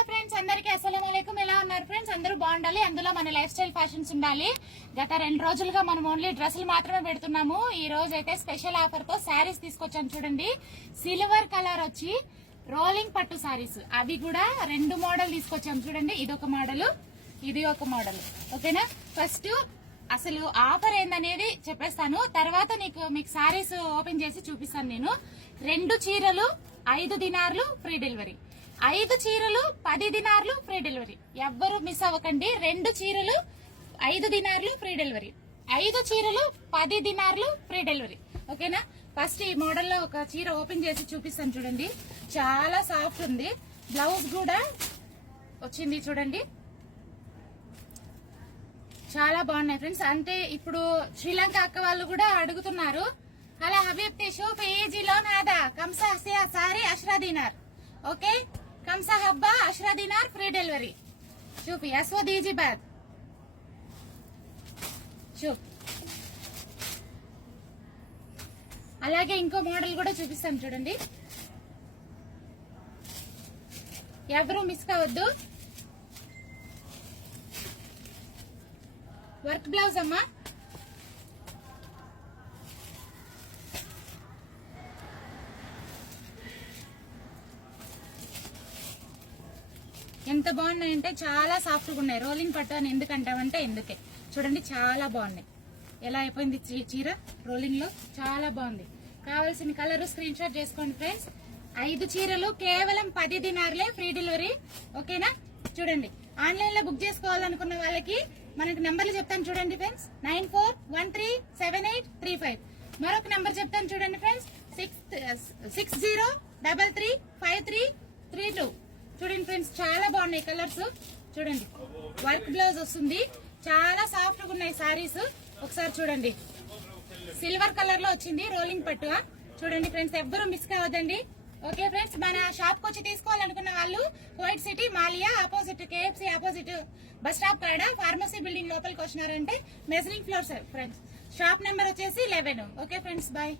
Hello friends, అందరికీ అస్సలాము అలైకుం. ఎలా ఉన్నారు ఫ్రెండ్స్? అందరూ బాగుండాలి, అందులో మన లైఫ్ స్టైల్ ఫ్యాషన్స్ ఉండాలి. గత 2 రోజులుగా మనం ఓన్లీ డ్రెస్సులు మాత్రమే పెడుతున్నాము. ఈ రోజు అయితే స్పెషల్ ఆఫర్ తో శారీస్ తీసుకొచ్చాను చూడండి. సిల్వర్ కలర్ వచ్చి రోలింగ్ పట్టు శారీస్, అవి కూడా 2 మోడల్ తీసుకొచ్చాము చూడండి. ఇది ఒక మోడల్, ఇది ఒక మోడల్. ఓకేనా? ఫస్ట్ అసలు ఆఫర్ ఏందనేది చెప్పేస్తాను, తర్వాత మీకు శారీస్ ఓపెన్ చేసి చూపిస్తాను. నేను 2 చీరలు 5 దినార్లు ఫ్రీ డెలివరీ, 5 చీరలు 10 దినార్లు ఫ్రీ డెలివరీ. ఎవ్వరు మిస్ అవ్వకండి. 2 చీరలు 5 దినార్లు ఫ్రీ డెలివరీ, 5 చీరలు 10 దినార్లు ఫ్రీ డెలివరీ. ఓకేనా? ఫస్ట్ ఈ మోడల్లో ఒక చీర ఓపెన్ చేసి చూపిస్తాను చూడండి. చాలా సాఫ్ట్ ఉంది. బ్లౌజ్ కూడా వచ్చింది చూడండి. చాలా బాగున్నాయి ఫ్రెండ్స్. అంటే ఇప్పుడు శ్రీలంక అక్క వాళ్ళు కూడా అడుగుతున్నారు, అలా హబీబ్తి షూఫ్ ఈజీలో నాదా కంసా సారీ అష్రా దీనార్. ఓకే, కంసా హబ్బా అష్రా దీనార్ ఫ్రీ డెలివరీ. షూఫ్ అస్వద్ ఈజీ బాద్ షూఫ్. అలాగే ఇంకో మోడల్ కూడా చూపిస్తాం చూడండి. ఎవరు మిస్ కావద్దు. వర్క్ బ్లౌజ్ అమ్మా. ఎంత బాగున్నాయంటే చాలా సాఫ్ట్ గా ఉన్నాయి. రోలింగ్ పట్టు అని ఎందుకంటామంటే ఎందుకే చూడండి, చాలా బాగున్నాయి. ఎలా అయిపోయింది చీర రోలింగ్ లో, చాలా బాగుంది. కావాల్సిన కలర్ స్క్రీన్ షాట్ చేసుకోండి ఫ్రెండ్స్. 5 చీరలు కేవలం 10 దినార్లే ఫ్రీ డెలివరీ. ఓకేనా? చూడండి, ఆన్లైన్ లో బుక్ చేసుకోవాలనుకున్న వాళ్ళకి మనకి నెంబర్లు చెప్తాను చూడండి ఫ్రెండ్స్. 94137835. మరొక నెంబర్ చెప్తాను చూడండి ఫ్రెండ్స్, 60335332. చూడండి ఫ్రెండ్స్, చాలా బాగున్నాయి కలర్స్. చూడండి, వర్క్ బ్లౌజ్ వస్తుంది. చాలా సాఫ్ట్ గా ఉన్నాయి సారీస్. ఒకసారి చూడండి, సిల్వర్ కలర్ లో వచ్చింది రోలింగ్ పట్టు. చూడండి ఫ్రెండ్స్, ఎవ్వరూ మిస్ కావద్దండి. ఓకే ఫ్రెండ్స్, మన షాప్ కు వచ్చి తీసుకోవాలనుకున్న వాళ్ళు Kuwait city Maliya opposite KFC opposite bus stop కాడ ఫార్మసీ బిల్డింగ్ లోపలికి వచ్చినారంటే mezzanine floor friends. Shop number వచ్చేసి 11. Okay friends, bye.